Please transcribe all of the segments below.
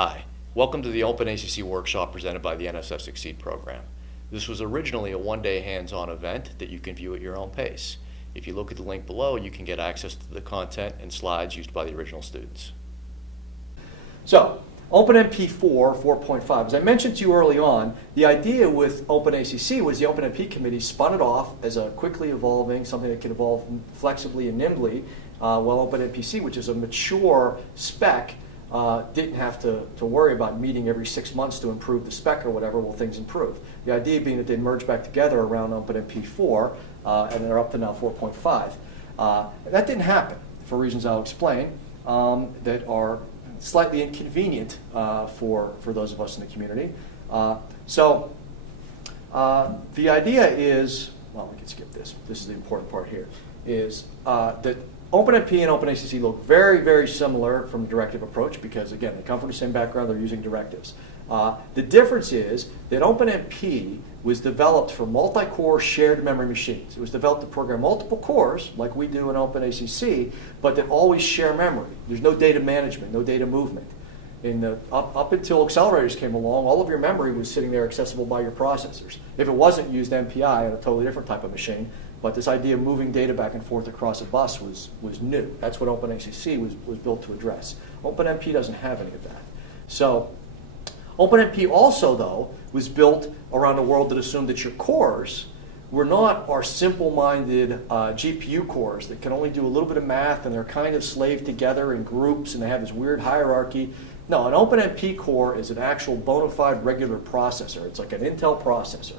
Hi, welcome to the OpenACC workshop presented by the NSF Succeed program. This was originally a one-day hands-on event that you can view at your own pace. If you look at the link below, you can get access to the content and slides used by the original students. So, OpenMP 4.5. As I mentioned to you early on, the idea with OpenACC was the OpenMP committee spun it off as a quickly evolving, something that can evolve flexibly and nimbly, while OpenMPC, which is a mature spec, didn't have to worry about meeting every 6 months to improve the spec or whatever. Well, things improve. The idea being that they merge back together around OpenMP 4, and they're up to now 4.5. That didn't happen for reasons I'll explain that are slightly inconvenient for those of us in the community. So the idea is, well, we can skip this. This is the important part here, is that OpenMP and OpenACC look very, very similar from the directive approach because, again, they come from the same background, they're using directives. The difference is that OpenMP was developed for multi-core shared memory machines. It was developed to program multiple cores, like we do in OpenACC, but that always share memory. There's no data management, no data movement. Up until accelerators came along, all of your memory was sitting there accessible by your processors. If it wasn't, used MPI on a totally different type of machine. But this idea of moving data back and forth across a bus was new. That's what OpenACC was built to address. OpenMP doesn't have any of that. So OpenMP also, though, was built around a world that assumed that your cores were not our simple-minded GPU cores that can only do a little bit of math and they're kind of slaved together in groups and they have this weird hierarchy. No, an OpenMP core is an actual bona fide regular processor. It's like an Intel processor.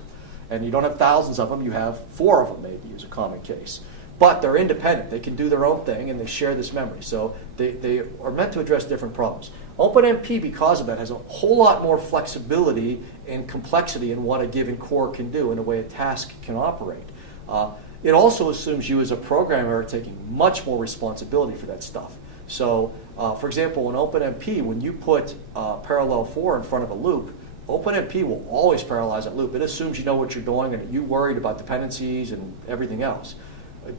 And you don't have thousands of them, you have 4 of them maybe is a common case. But they're independent, they can do their own thing and they share this memory. So they are meant to address different problems. OpenMP, because of that, has a whole lot more flexibility and complexity in what a given core can do and the way a task can operate. It also assumes you as a programmer are taking much more responsibility for that stuff. So, for example, in OpenMP, when you put parallel 4 in front of a loop, OpenMP will always parallelize that loop. It assumes you know what you're doing and that you worried about dependencies and everything else.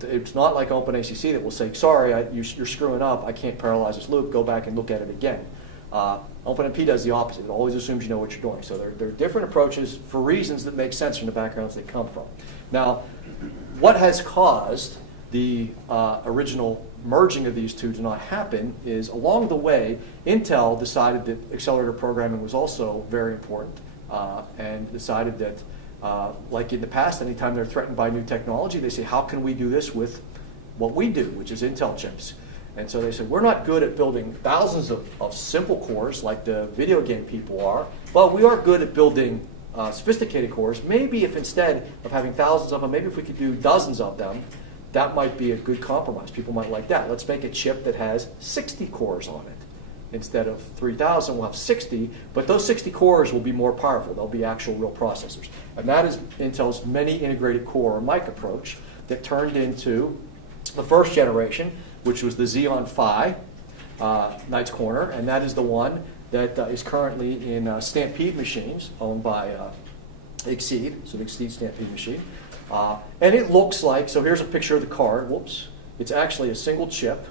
It's not like OpenACC that will say, sorry, you're screwing up, I can't parallelize this loop, go back and look at it again. OpenMP does the opposite. It always assumes you know what you're doing. So there are different approaches for reasons that make sense from the backgrounds they come from. Now, what has caused the original merging of these two to not happen is along the way, Intel decided that accelerator programming was also very important and decided that, like in the past, anytime they're threatened by new technology, they say, how can we do this with what we do, which is Intel chips? And so they said, we're not good at building thousands of simple cores like the video game people are, but we are good at building sophisticated cores. Maybe if instead of having thousands of them, maybe if we could do dozens of them, that might be a good compromise. People might like that. Let's make a chip that has 60 cores on it. Instead of 3,000, we'll have 60, but those 60 cores will be more powerful. They'll be actual real processors. And that is Intel's many integrated core or mic approach that turned into the first generation, which was the Xeon Phi, Knight's Corner, and that is the one that is currently in Stampede machines owned by Exceed, so the Exceed Stampede machine. And it looks like, so here's a picture of the card, whoops. It's actually a single chip,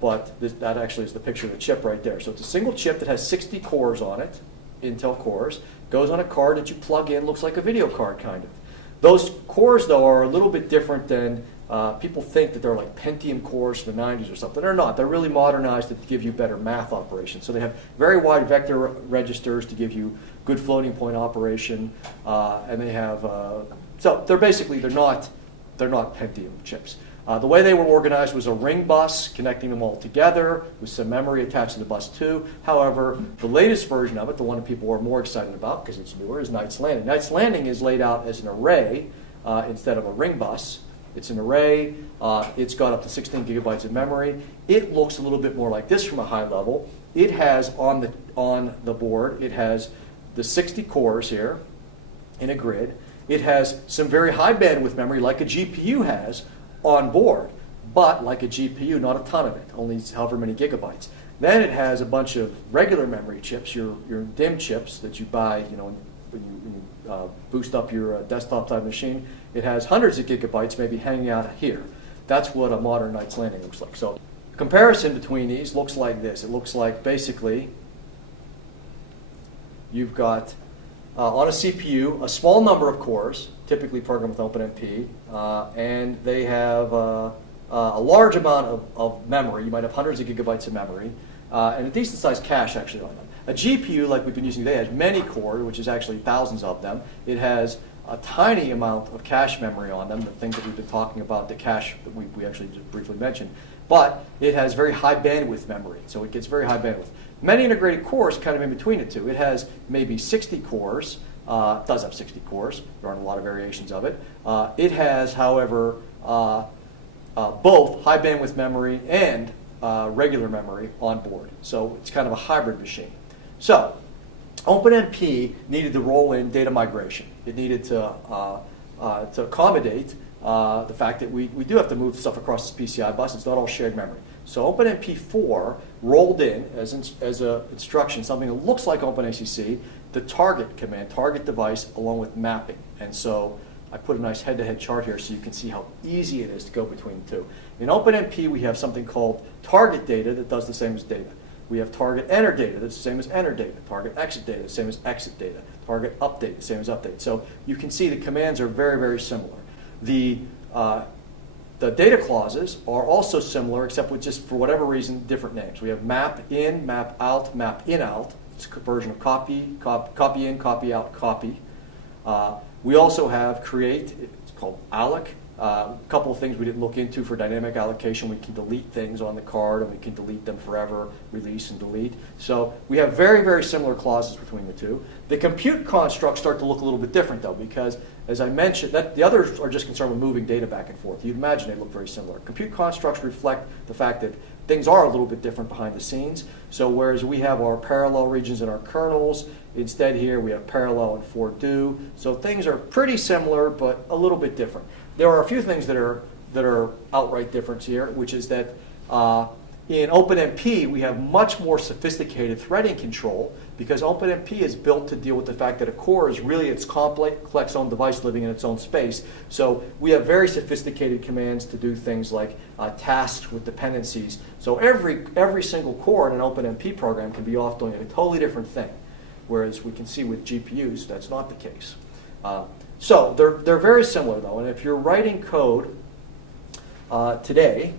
but that actually is the picture of the chip right there. So it's a single chip that has 60 cores on it, Intel cores, goes on a card that you plug in, looks like a video card kind of. Those cores, though, are a little bit different than people think that they're like Pentium cores from the 90s or something. They're not. They're really modernized to give you better math operations. So they have very wide vector registers to give you good floating point operation, and they have so they're not Pentium chips. The way they were organized was a ring bus connecting them all together with some memory attached to the bus too. However, the latest version of it, the one that people are more excited about because it's newer, is Knight's Landing. Knight's Landing is laid out as an array instead of a ring bus. It's an array. It's got up to 16 gigabytes of memory. It looks a little bit more like this from a high level. It has on the board, it has the 60 cores here in a grid. It has some very high bandwidth memory like a GPU has on board, but like a GPU, not a ton of it, only however many gigabytes. Then it has a bunch of regular memory chips, your DIMM chips that you buy, when you boost up your desktop type machine. It has hundreds of gigabytes maybe hanging out here. That's what a modern Knight's Landing looks like. So comparison between these looks like this. It looks like basically you've got on a CPU a small number of cores, typically programmed with OpenMP, and they have a large amount of memory. You might have hundreds of gigabytes of memory, and a decent sized cache actually on them. A GPU, like we've been using today, has many cores, which is actually thousands of them. It has a tiny amount of cache memory on them, the things that we've been talking about, the cache that we actually just briefly mentioned. But it has very high bandwidth memory, so it gets very high bandwidth. Many integrated cores kind of in between the two. It has maybe 60 cores. It does have 60 cores. There aren't a lot of variations of it. It has, however, both high bandwidth memory and regular memory on board. So it's kind of a hybrid machine. So OpenMP needed to roll in data migration. It needed to accommodate the fact that we do have to move stuff across this PCI bus. It's not all shared memory. So OpenMP4 rolled in as an instruction something that looks like OpenACC, the target command, target device, along with mapping. And so I put a nice head-to-head chart here so you can see how easy it is to go between the two. In OpenMP, we have something called target data that does the same as data. We have target enter data that's the same as enter data. Target exit data, the same as exit data. Target update, the same as update. So you can see the commands are very, very similar. The data clauses are also similar, except with just, for whatever reason, different names. We have map in, map out, map in out. It's a version of copy in, copy out, copy. We also have create, it's called alloc. A couple of things we didn't look into for dynamic allocation. We can delete things on the card, and we can delete them forever, release and delete. So we have very, very similar clauses between the two. The compute constructs start to look a little bit different, though, because, as I mentioned, the others are just concerned with moving data back and forth. You'd imagine they look very similar. Compute constructs reflect the fact that things are a little bit different behind the scenes. So whereas we have our parallel regions in our kernels, instead here we have parallel and for do. So things are pretty similar, but a little bit different. There are a few things that are outright different here, which is that in OpenMP we have much more sophisticated threading control because OpenMP is built to deal with the fact that a core is really its complex own device living in its own space. So we have very sophisticated commands to do things like tasks with dependencies. So every single core in an OpenMP program can be off doing a totally different thing, whereas we can see with GPUs that's not the case. So they're very similar, though, and if you're writing code today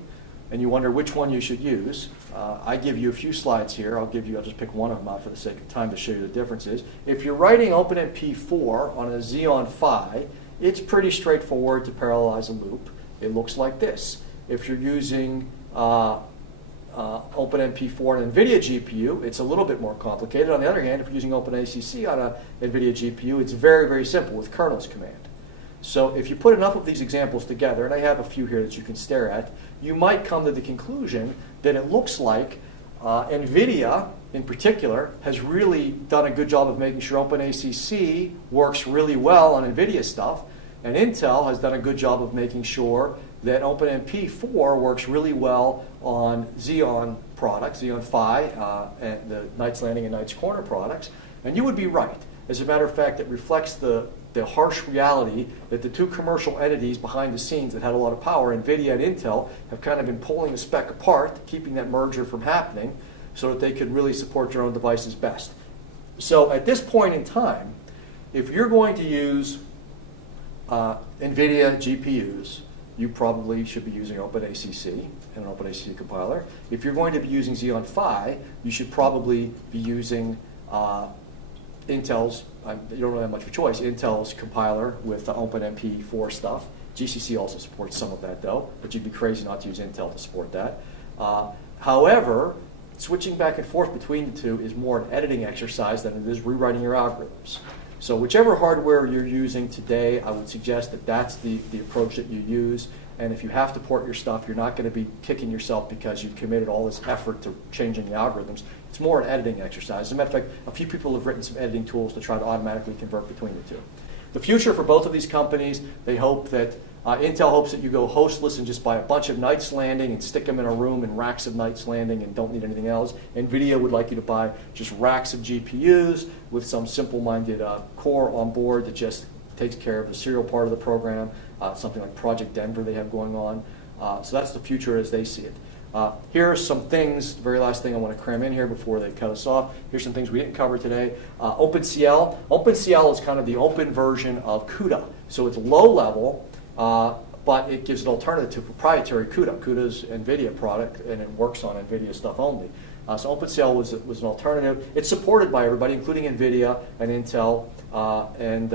and you wonder which one you should use, I give you a few slides here. I'll just pick one of them out for the sake of time to show you the differences. If you're writing OpenMP4 on a Xeon Phi, it's pretty straightforward to parallelize a loop. It looks like this. If you're using OpenMP4 and NVIDIA GPU, it's a little bit more complicated. On the other hand, if you're using OpenACC on a NVIDIA GPU, it's very, very simple with kernels command. So if you put enough of these examples together, and I have a few here that you can stare at, you might come to the conclusion that it looks like NVIDIA, in particular, has really done a good job of making sure OpenACC works really well on NVIDIA stuff, and Intel has done a good job of making sure that OpenMP4 works really well on Xeon products, Xeon Phi, and the Knights Landing and Knights Corner products. And you would be right. As a matter of fact, it reflects the harsh reality that the two commercial entities behind the scenes that had a lot of power, NVIDIA and Intel, have kind of been pulling the spec apart, keeping that merger from happening, so that they could really support their own devices best. So at this point in time, if you're going to use NVIDIA GPUs, you probably should be using OpenACC and an OpenACC compiler. If you're going to be using Xeon Phi, you should probably be using Intel's, you don't really have much of a choice, Intel's compiler with the OpenMP4 stuff. GCC also supports some of that, though, but you'd be crazy not to use Intel to support that. However, switching back and forth between the two is more an editing exercise than it is rewriting your algorithms. So whichever hardware you're using today, I would suggest that that's the approach that you use. And if you have to port your stuff, you're not going to be kicking yourself because you've committed all this effort to changing the algorithms. It's more an editing exercise. As a matter of fact, a few people have written some editing tools to try to automatically convert between the two. The future for both of these companies, they hope that Intel hopes that you go hostless and just buy a bunch of Knights Landing and stick them in a room in racks of Knights Landing and don't need anything else. NVIDIA would like you to buy just racks of GPUs with some simple-minded core on board that just takes care of the serial part of the program, something like Project Denver they have going on. So that's the future as they see it. Here are some things, the very last thing I want to cram in here before they cut us off. Here's some things we didn't cover today. Opencl. Opencl is kind of the open version of CUDA. So it's low level, but it gives an alternative to proprietary CUDA. CUDA's NVIDIA product, and it works on NVIDIA stuff only. So Opencl was an alternative. It's supported by everybody, including NVIDIA and Intel and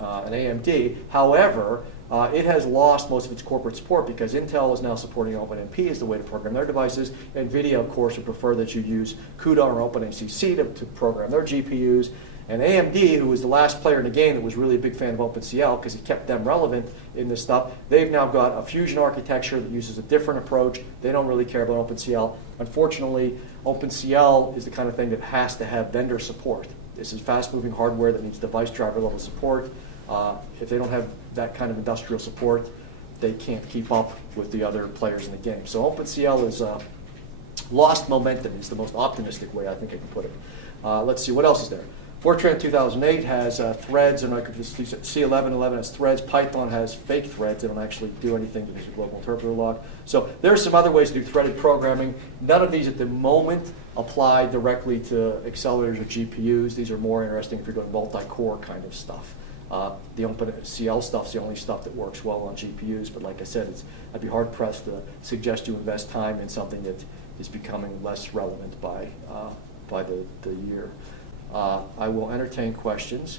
AMD. However, it has lost most of its corporate support because Intel is now supporting OpenMP as the way to program their devices. NVIDIA, of course, would prefer that you use CUDA or OpenACC to program their GPUs. And AMD, who was the last player in the game that was really a big fan of Opencl because it kept them relevant in this stuff, they've now got a fusion architecture that uses a different approach. They don't really care about Opencl. Unfortunately, Opencl is the kind of thing that has to have vendor support. This is fast-moving hardware that needs device driver level support. If they don't have that kind of industrial support, they can't keep up with the other players in the game. So Opencl is lost momentum is the most optimistic way I think I can put it. Let's see, what else is there? Fortran 2008 has threads, and I could just C11 has threads. Python has fake threads. They don't actually do anything to use a global interpreter log. So there are some other ways to do threaded programming. None of these at the moment apply directly to accelerators or GPUs. These are more interesting if you're doing multi-core kind of stuff. The OpenCL stuff's the only stuff that works well on GPUs, but like I said, I'd be hard-pressed to suggest you invest time in something that is becoming less relevant by the year. I will entertain questions.